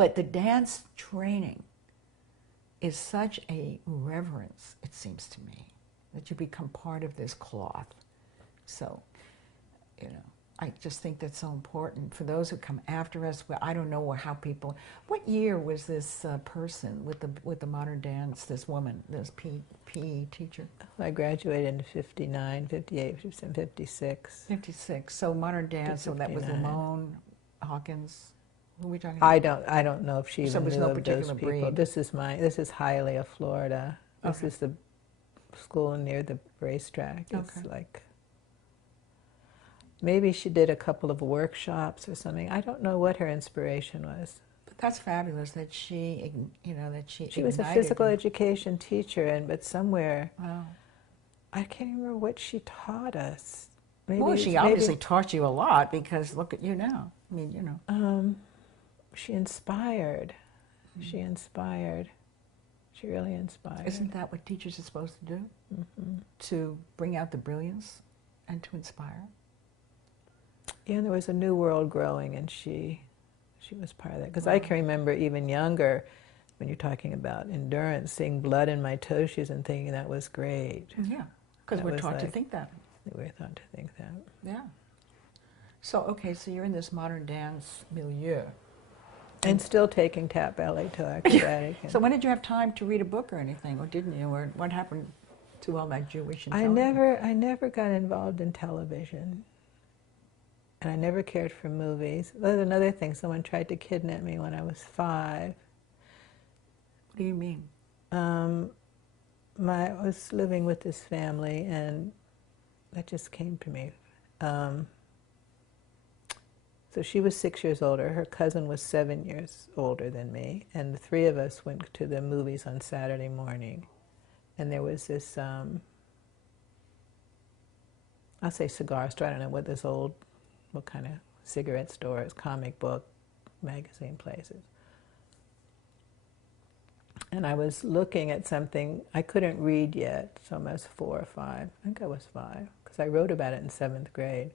But the dance training is such a reverence, it seems to me, that you become part of this cloth. So, you know, I just think that's so important for those who come after us. Well, I don't know how people. What year was this person with the modern dance? This woman, this PE teacher. I graduated in 59, 58, 56. 56. So modern dance. So that was 59. Lamone, Hawkins. Who are we talking about? I don't know if she even knew of those people. Breed. This is Hialeah, Florida. This Okay. is the school near the racetrack. It's Okay. like, maybe she did a couple of workshops or something. I don't know what her inspiration was. But that's fabulous that she, you know, that she. She was a physical education teacher, but somewhere, Wow. I can't remember what she taught us. Maybe Well, she obviously taught you a lot because look at you now. I mean, you know. She inspired. She inspired. She really inspired. Isn't that what teachers are supposed to do? Mm-hmm. To bring out the brilliance and to inspire? Yeah, and there was a new world growing, and she was part of that. Because I can remember even younger, when you're talking about endurance, seeing blood in my toe shoes and thinking that was great. Yeah, because we're taught to think that. We're taught to think that. Yeah. So, okay, so you're in this modern dance milieu. And still taking tap ballet to acrobatic. So when did you have time to read a book or anything, or didn't you? Or what happened to all that Jewish intelligence? I never got involved in television. And I never cared for movies. That's another thing. Someone tried to kidnap me when I was 5. What do you mean? I was living with this family, and that just came to me. So she was 6 years older. Her cousin was 7 years older than me. And the 3 of us went to the movies on Saturday morning. And there was this, I'll say cigar store. I don't know what kind of cigarette stores, comic book, magazine places. And I was looking at something. I couldn't read yet, so I was 4 or 5. I think I was 5, because I wrote about it in 7th grade.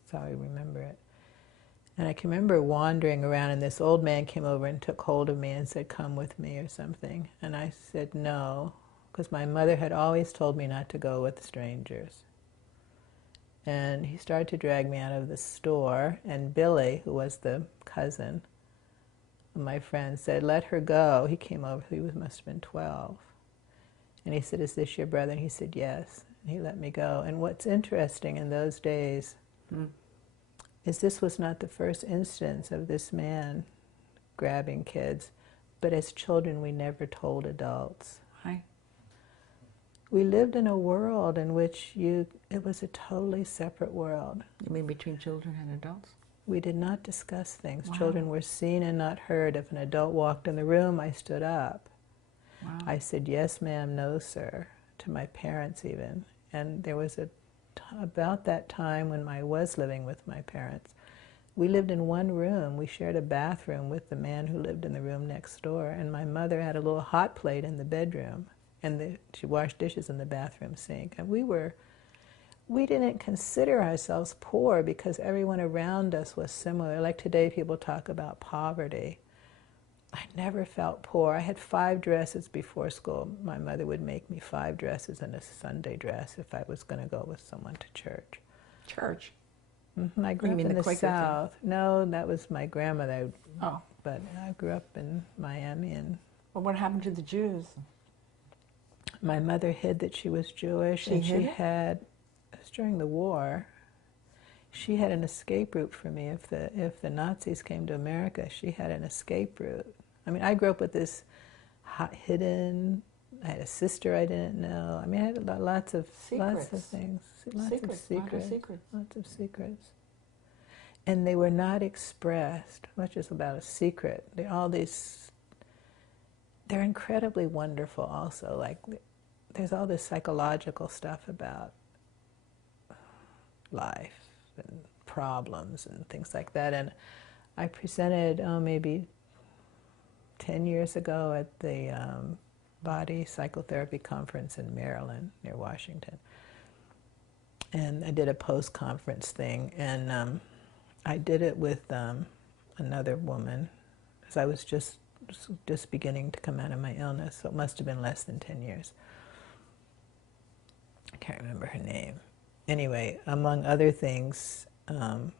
That's how I remember it. And I can remember wandering around, and this old man came over and took hold of me and said, "Come with me," or something. And I said no, because my mother had always told me not to go with strangers. And he started to drag me out of the store, and Billy, who was the cousin of my friend, said, "Let her go." He came over, he must have been 12. And he said, "Is this your brother?" And he said, "Yes." And he let me go. And what's interesting in those days is this was not the first instance of this man grabbing kids, but as children we never told adults. Hi. We lived in a world in which it was a totally separate world. You mean between children and adults? We did not discuss things. Wow. Children were seen and not heard. If an adult walked in the room, I stood up. Wow. I said, "Yes, ma'am, no, sir," to my parents even. And there was about that time when I was living with my parents, we lived in one room. We shared a bathroom with the man who lived in the room next door, and my mother had a little hot plate in the bedroom, and she washed dishes in the bathroom sink. And we didn't consider ourselves poor because everyone around us was similar. Like today, people talk about poverty. I never felt poor. I had 5 dresses before school. My mother would make me 5 dresses and a Sunday dress if I was going to go with someone to church. Church? Mm-hmm. I grew up in the South. No, that was my grandmother. Oh. But I grew up in Miami. And well, what happened to the Jews? My mother hid that she was Jewish. It was during the war. She had an escape route for me. If the Nazis came to America, she had an escape route. I mean, I grew up with this hidden. I had a sister I didn't know. I mean, I had lots of things, lots of secrets, and they were not expressed. Much as about a secret. They're incredibly wonderful. Also, like there's all this psychological stuff about life and problems and things like that. And I presented, maybe 10 years ago at the Body Psychotherapy Conference in Maryland, near Washington. And I did a post-conference thing, and I did it with another woman because I was just beginning to come out of my illness, so it must have been less than 10 years. I can't remember her name. Anyway, among other things, someone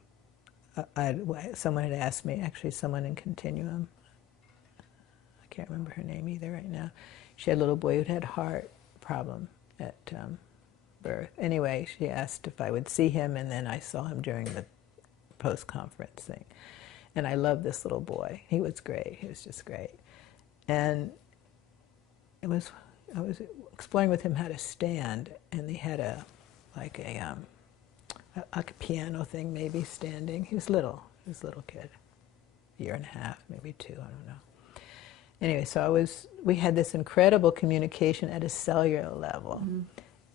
had asked me, actually someone in Continuum, I can't remember her name either right now. She had a little boy who had heart problem at birth. Anyway, she asked if I would see him, and then I saw him during the post-conference thing. And I loved this little boy. He was great. He was just great. And I was exploring with him how to stand, and they had a piano thing, maybe standing. He was little. He was a little kid, a year and a half, maybe 2, I don't know. Anyway, so we had this incredible communication at a cellular level. Mm-hmm.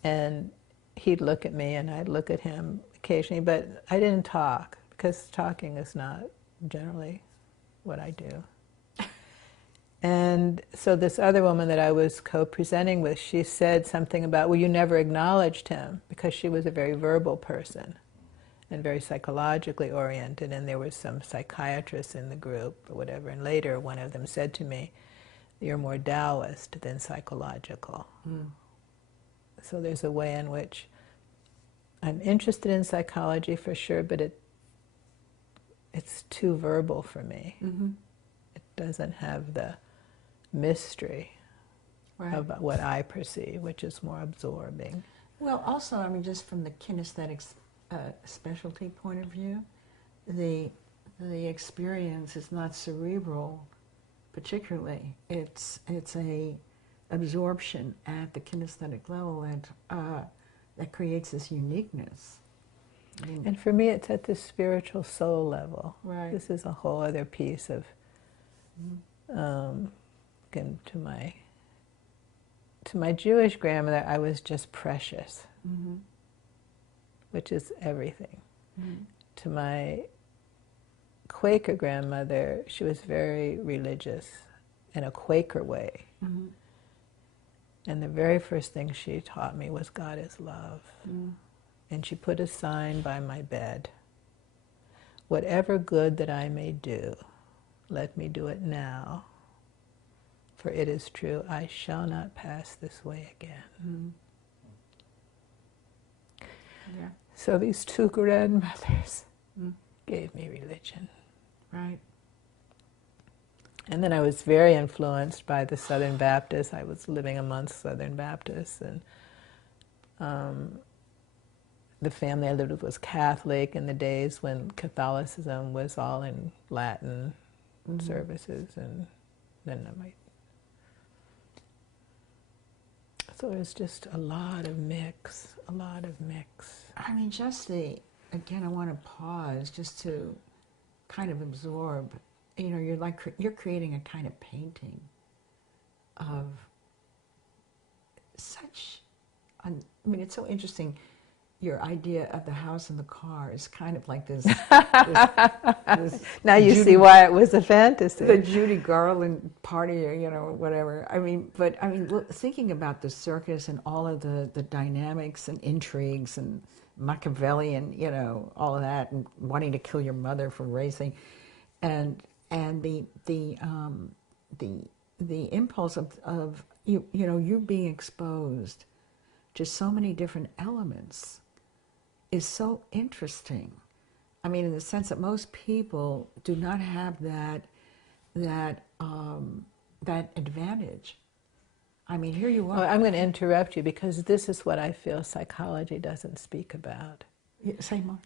And he'd look at me and I'd look at him occasionally, but I didn't talk because talking is not generally what I do. And so this other woman that I was co-presenting with, she said something about, well, you never acknowledged him, because she was a very verbal person and very psychologically oriented, and there was some psychiatrists in the group or whatever, and later one of them said to me, you're more Taoist than psychological. Mm. So there's a way in which I'm interested in psychology for sure, but it's too verbal for me. Mm-hmm. It doesn't have the mystery of what I perceive, which is more absorbing. Well, also, I mean, just from the kinesthetics specialty point of view, the experience is not cerebral particularly. It's a absorption at the kinesthetic level that creates this uniqueness. I mean, and for me, it's at the spiritual soul level. Right. This is a whole other piece of, again, to my Jewish grandmother, I was just precious, mm-hmm. which is everything. Mm-hmm. To my Quaker grandmother, she was very religious in a Quaker way. Mm-hmm. And the very first thing she taught me was God is love. Mm. And she put a sign by my bed. Whatever good that I may do, let me do it now. For it is true, I shall not pass this way again. Mm. Yeah. So these 2 grandmothers gave me religion. Right. And then I was very influenced by the Southern Baptists. I was living amongst Southern Baptists, and the family I lived with was Catholic in the days when Catholicism was all in Latin services, and then so it was just a lot of mix. I mean, again, I want to pause just to kind of absorb. You know, you're creating a kind of painting of such. I mean, it's so interesting. Your idea of the house and the car is kind of like this. this now you see why it was a fantasy. The Judy Garland party, you know, whatever. I mean, thinking about the circus and all of the dynamics and intrigues and Machiavellian, you know, all of that, and wanting to kill your mother for racing, and the impulse of you know, you being exposed to so many different elements is so interesting. I mean, in the sense that most people do not have that advantage. I mean, here you are. Well, I'm going to interrupt you because this is what I feel psychology doesn't speak about. Yeah, say more.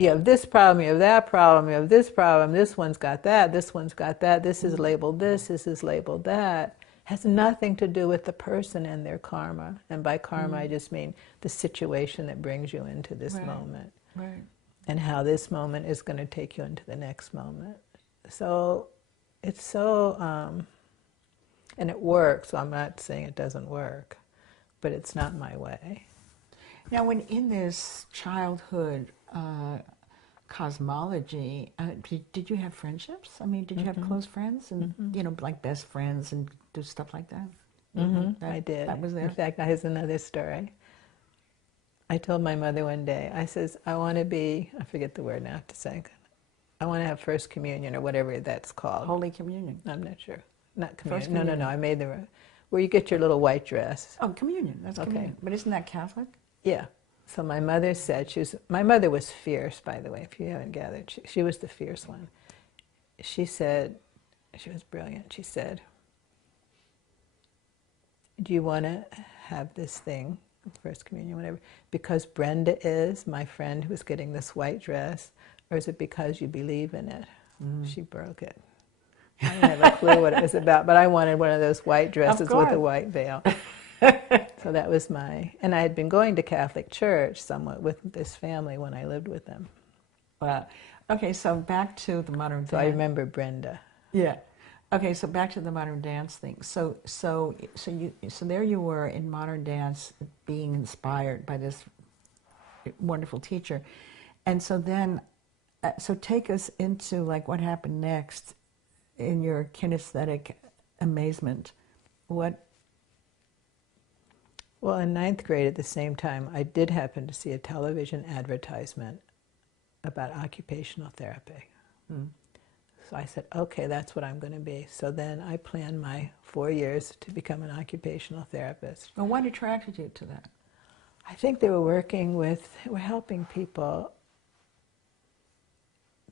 You have this problem, you have that problem, you have this problem, this one's got that, this one's got that, this is labeled this is labeled that. Has nothing to do with the person and their karma. And by karma, I just mean the situation that brings you into this moment. Right. And how this moment is going to take you into the next moment. So it's so, and it works, so I'm not saying it doesn't work, but it's not my way. Now, when in this childhood cosmology, did you have friendships? I mean, did you have close friends and, you know, like best friends and do stuff like that? I did. That was there? In fact, here's another story. I told my mother one day, I says, I want to be, I forget the word now to say, I want to have First Communion or whatever that's called. Holy Communion. I'm not sure. Not communion. First No, Communion. no, no. I made the where you get your little white dress. Oh, communion. That's Okay. communion. But isn't that Catholic? Yeah. So my mother said my mother was fierce, by the way. If you haven't gathered, she was the fierce one. She said, she was brilliant. She said, "Do you want to have this thing, First Communion, whatever, because Brenda is my friend who's getting this white dress, or is it because you believe in it?" She broke it. I didn't have a clue what it was about, but I wanted one of those white dresses with a white veil. So that was and I had been going to Catholic church somewhat with this family when I lived with them. Well, okay, so back to the modern dance. So I remember Brenda. Yeah. Okay, so back to the modern dance thing. So there you were in modern dance, being inspired by this wonderful teacher, and so then, so take us into like what happened next in your kinesthetic amazement. What? Well, in 9th grade at the same time, I did happen to see a television advertisement about occupational therapy. So I said, okay, that's what I'm going to be. So then I planned my 4 years to become an occupational therapist. Well, what attracted you to that? I think they were helping people,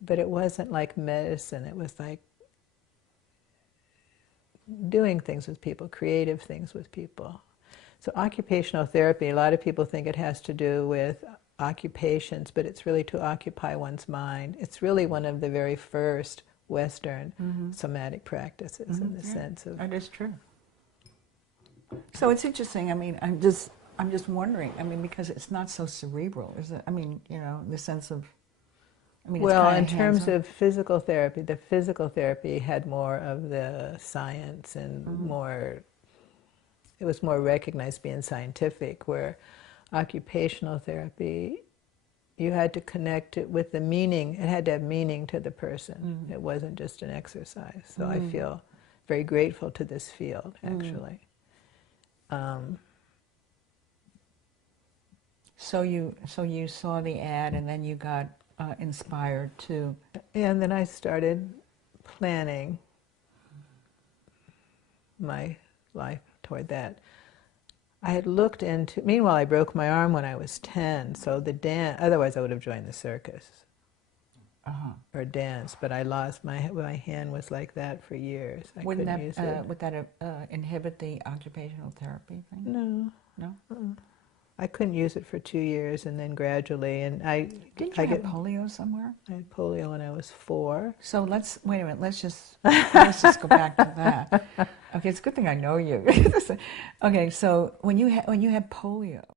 but it wasn't like medicine. It was like doing things with people, creative things with people. So occupational therapy, a lot of people think it has to do with occupations, but it's really to occupy one's mind. It's really one of the very first Western somatic practices in the sense of... That is true. So it's interesting. I mean, I'm just wondering. I mean, because it's not so cerebral, is it? I mean, you know, in the sense of... I mean, well, it's in kind terms of physical therapy, the physical therapy had more of the science and more... It was more recognized being scientific, where occupational therapy, you had to connect it with the meaning. It had to have meaning to the person. It wasn't just an exercise. So I feel very grateful to this field, actually. So you saw the ad, and then you got inspired to... And then I started planning my life toward that. I had looked into, meanwhile I broke my arm when I was 10, so the dance, otherwise I would have joined the circus or dance, but I lost, my hand was like that for years. I couldn't use it. Would that inhibit the occupational therapy thing? No. No? I couldn't use it for 2 years, and then gradually, and Didn't you have polio somewhere? I had polio when I was 4. So wait a minute, let's just go back to that. Okay, it's a good thing I know you. Okay, so when you had polio,